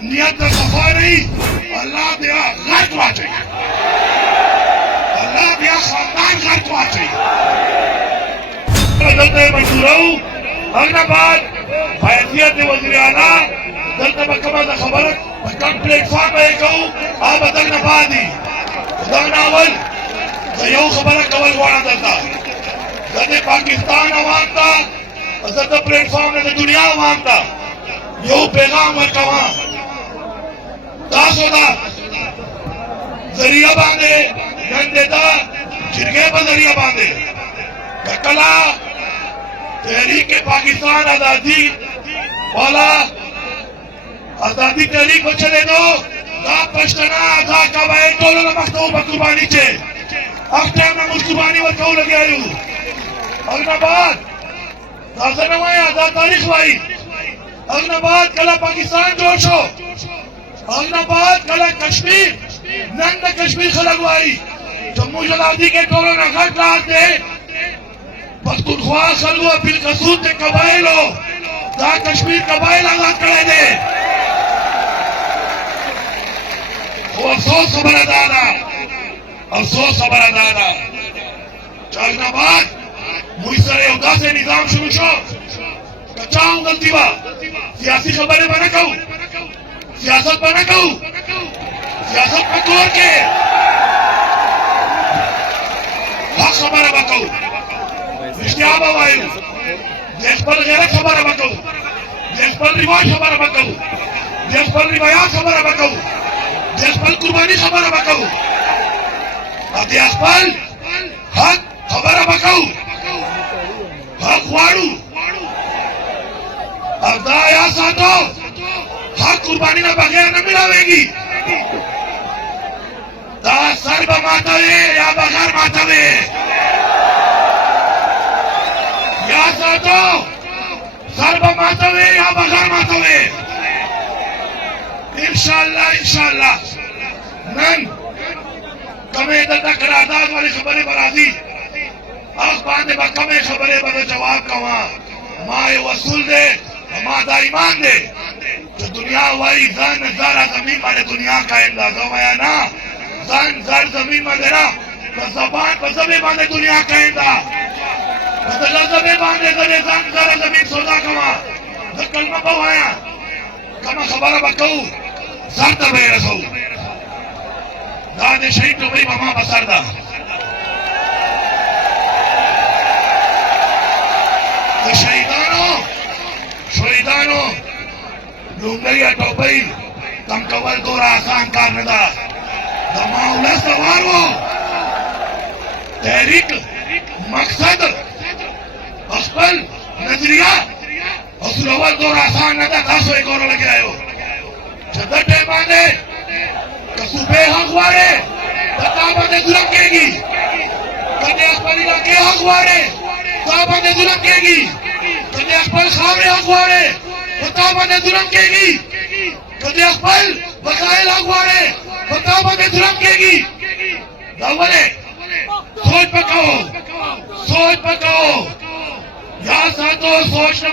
नियत सफारी अल्लाह दिया गर्क वाचे अल्लाह दिया खानदान गर्क वाचे दलते मंजूराऊ अगनाबाद हैसियत वज़ीर आला दलते बकमा दा खबर कम प्लेटफॉर्म पे कहूं आप अगनाबाद ही अगनावल यो खबर कवल वाला दलता दलते पाकिस्तान अवाम का दलते प्लेटफॉर्म ने दुनिया अवाम का यो पैगाम वरकवा तासोदा जरिया बांधे नंदेदा जिरगे पर जरिया बांधे कला तहरीक पाकिस्तान आजादी वाला आजादी तहरीक को चले दो दा पश्तना दा कवाए तोलो मखतूब कुर्बानी चे अफ्टर में कुर्बानी व कौ लगे आयु अगनाबाद दासनवाया दा तारीख वाई अगनाबाद कला पाकिस्तान जोशो अगनाबाद कला कश्मीर नंद कश्मीर खलगवाई जम्मू जलादी के टोलो नखट रात दे पख्तूनख्वा खलगवा बिल कसूद के कबाइलो दा कश्मीर कबाइल आजाद करे दे वो अफसोस खबर दादा अफसोस खबर दादा अगनाबाद मुइसरे उदा से निजाम शुरू शो कचाऊं गलती बा सियासी खबरें बना कहूं सियासत बना कहूं सियासत में तोड़ के हक खबर बताऊं इश्तिहार वायु देश पर गैरत खबर बताऊं देश पर रिवाज खबर बताऊं देश पर रिवायात खबर बताऊं देश पर कुर्बानी खबर बताऊं देश पर हक खबर बताऊं हक वाड़ू अब्दाया साथो हक कुर्बानी ना बगैर न मिलावेगी दा सर्व मातावे या बगैर मातावे या साथो सर्व मातावे या बगैर मातावे इंशाअल्लाह इंशाअल्लाह नन कमे दता करारदाद वाली खबरें बराजी अखबार ने कमे खबरें बदे जवाब कवा माए वसूल दे हमारा ईमान दे तो दुनिया वाली जन जरा जमीन वाले दुनिया का अंदाजा माया ना जन जर जमीन में देना तो जबान पर जमीन वाले दुनिया का अंदाजा तो जमीन वाले जरे जन जरा जमीन सौदा कमा तो कलमा पवाया कमा खबर बकऊ सरता बेरसो दाने शहीद तो भाई मामा बसरदा तो शहीदानो लुंगरिया टोपई कम कवर गोरा आसान कार नदा दमाउला सवार हो तहरीक मकसद अफल नजरिया असलवल गोरा आसान नदा खासो एक और लगे आयो चदटे माने कसूबे हकवारे बताबा ने जुलम केगी कने असपरी लगे हकवारे बताबा ने जुलम केगी कने असपल खावरे हकवारे बताबा ने जुलम केगी कने असपल बकायल हकवारे बताबा ने जुलम केगी दावले सोच पकाओ या साथो सोच न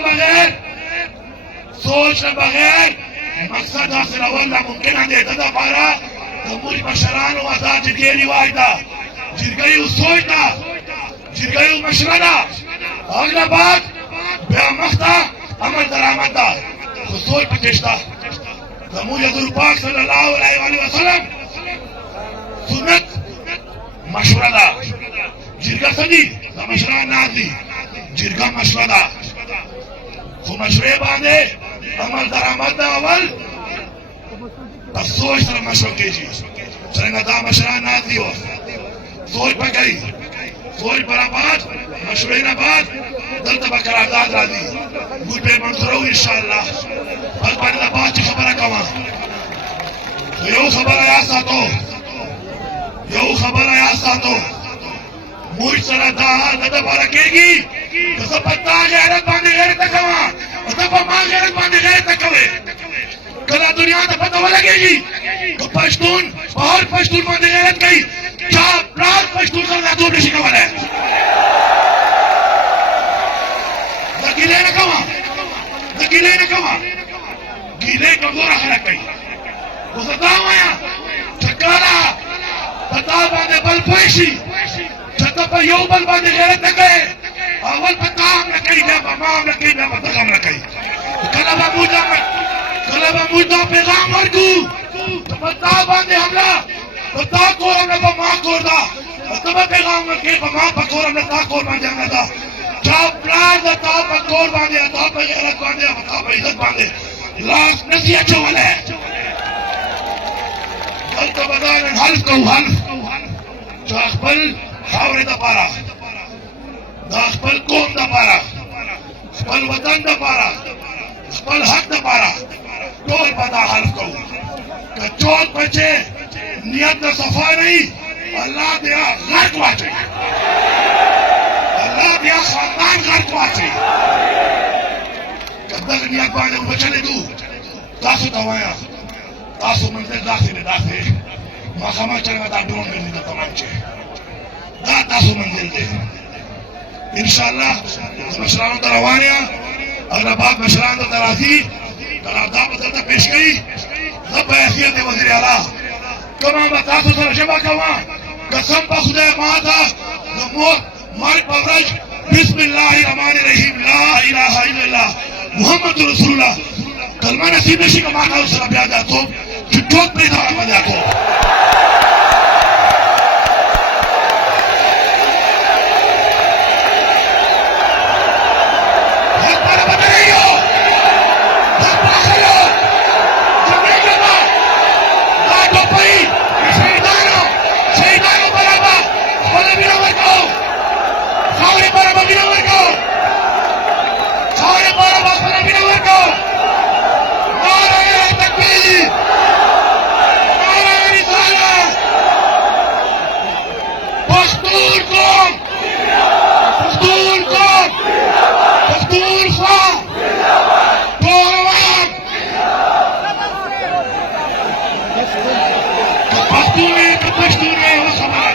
बगैर मकसद हासिल अवल मुमकिन है दादा पारा तमुज मशरान व आजाद जिगे रिवायता जिरगई सोचना जिरगई मशराना अगलाबाद बेमख्ता अमल दरामदा सोच पचेस्ता तमुज हजूर पाक सल्लल्लाहु अलैहि वसल्लम सुन्नत मशवरा जिरगा सदी मशरा नाजी जिरगा मशवरा खो मशरे बांधे अमल दरामद अवल सोच तर मशवर कीजिए चलेगा दा मशरा नाजी हो सोच पर गई सोच पर आबाद मशवरे आबाद दल तब करारदाद राजी गुड पे मंजूर हो इंशाअल्लाह अल्लाह ने बात की खबर कमा यो खबर आया सातो मुझ सरा दाहा नदा बारकेगी तो पत्ता गैरत बांधे गैरत तकवा तो मां गैरत बांधे गैरत तकवे कला दुनिया तो पता लगेगी तो पश्तून और पश्तून बांधे गैरत गई क्या प्राण पश्तून का नातू ने शिकवा है नकीले न कमा गीले कमजोर हलक गई वो सतावा या ठकाला पता बांधे बल पैसी छत पर यो बल बांधे गैरत तकवे अवल पता हम न कही जा माम न कही जा पता हम न कही कलबा मुद्दा पैगाम और तू तो पता बांधे हमला पता को हमने बमा कोरदा तब पैगाम के बमा पकोर हमने ता कोर बांधे हमने ता क्या प्लान दा ता पकोर बांधे ता पे गलत बांधे ता पे इज्जत बांधे लाश नसिया चवल है कल तो बदान हल्फ जाखबल खावरे दा पारा दाखबल कोम दा पारा खपल वतन दा पारा खपल हक दा पारा टोल पता हल्फ को चोल बचे नियत न सफा नहीं अल्लाह दिया गर्क वाचे अल्लाह दिया खानदान गर्क वाचे कदक नियत बाने बचने दू तासु दवाया तासु मंदिर दाखे माखमा चलना दा ड्रोन में निकल तमाचे दा तासु मंदिर दे इंशाअल्लाह मशरान तरवानिया अगर बात मशरान तराजी करारदाद बदलता पेश गई जब हैसियत वज़ीर आला कमा बतासो सर जमा कवा कसम पर खुदा माता नमो मार पवरज बिस्मिल्लाहिर्रहमानिर्रहीम ला इलाहा इल्लल्लाह मुहम्मदुर रसूलुल्लाह कलमा नसीब नशी का माता उस रब याद आतो चुटोत पे था मत आतो पश्तून है वो खबर